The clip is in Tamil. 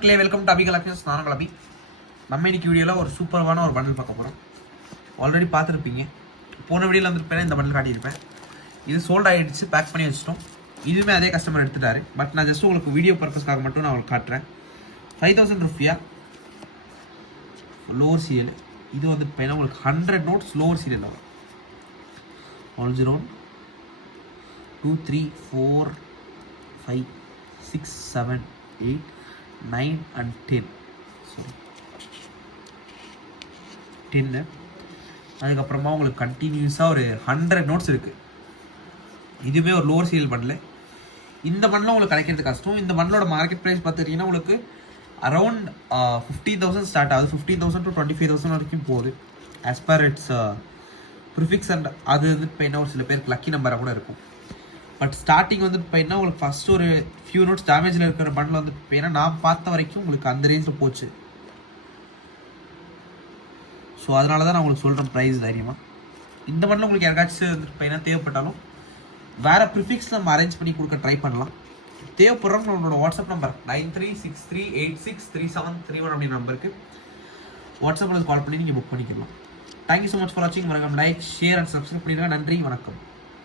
மக்களே வெல்கம் டு அபி கலெக்ஷன்ஸ். நானும் அபி. நம்ம இன்னைக்கு வீடியோவில் ஒரு சூப்பரான ஒரு பண்டில் பார்க்க போகிறோம். ஆல்ரெடி பார்த்துருப்பீங்க. போன வீடியோவில் வந்துருப்பேன், இந்த பண்டில் காட்டியிருப்பேன். இது சோல்ட் ஆகிடுச்சு, பேக் பண்ணி வச்சிட்டோம். இதுவுமே அதே கஸ்டமர் எடுத்துட்டாரு. பட் நான் ஜஸ்ட் உங்களுக்கு வீடியோ பர்பஸ்க்காக மட்டும் நான் உங்களுக்கு காட்டுறேன். 5000 ரூபியா லோவர் சீரியல். இது வந்து பார்த்தீங்கன்னா உங்களுக்கு 100 நோட்ஸ் லோவர் சீரியல் வரும். 10 2 3 4 5 6 7 8 9 and 10. சாரி 10. அதுக்கப்புறமா உங்களுக்கு கண்டினியூஸாக ஒரு 100 நோட்ஸ் இருக்குது. இதுவே ஒரு லோவர் சீரியல் பண்டில். இந்த பண்டில் உங்களுக்கு கிடைக்கிறது கஷ்டம். இந்த பண்டிலோட மார்க்கெட் ப்ரைஸ் பார்த்துட்டிங்கன்னா உங்களுக்கு அரௌண்ட் 50,000 ஸ்டார்ட் ஆகுது. 15,000 to 25,000 வரைக்கும் போகுது. As per it's prefix and அது வந்து இப்போ என்ன ஒரு சில பேருக்கு லக்கி நம்பராக கூட இருக்கும். பட் ஸ்டார்டிங் வந்து இப்போ என்ன உங்களுக்கு ஃபஸ்ட்டு ஒரு ஃபியூ நோட்ஸ் டேமேஜில் இருக்கிற பண்டில் வந்து இப்போ ஏன்னா நான் பார்த்த வரைக்கும் உங்களுக்கு அந்த ரேஞ்சில் போச்சு. ஸோ அதனால தான் நான் உங்களுக்கு சொல்கிறேன் ப்ரைஸ் தைரியமாக. இந்த பண்டில் உங்களுக்கு யாருக்காச்சும் வந்து இப்போ என்ன தேவைப்பட்டாலும் வேறு ப்ரிஃபிக்ஸ் நம்ம அரேஞ்ச் பண்ணி கொடுக்க ட்ரை பண்ணலாம். தேவைப்படுறவங்க நம்மளோட வாட்ஸ்அப் நம்பர் 9363863731 அப்படின்ற நம்பருக்கு வாட்ஸ்அப்பில் கால் பண்ணி நீங்கள் புக் பண்ணிக்கலாம். தேங்க்யூ ஸோ மச் ஃபார் வாட்சிங். மறக்காம லைக், ஷேர் அண்ட் சப்ஸ்கிரைப் பண்ணிடுங்க. நன்றி, வணக்கம்.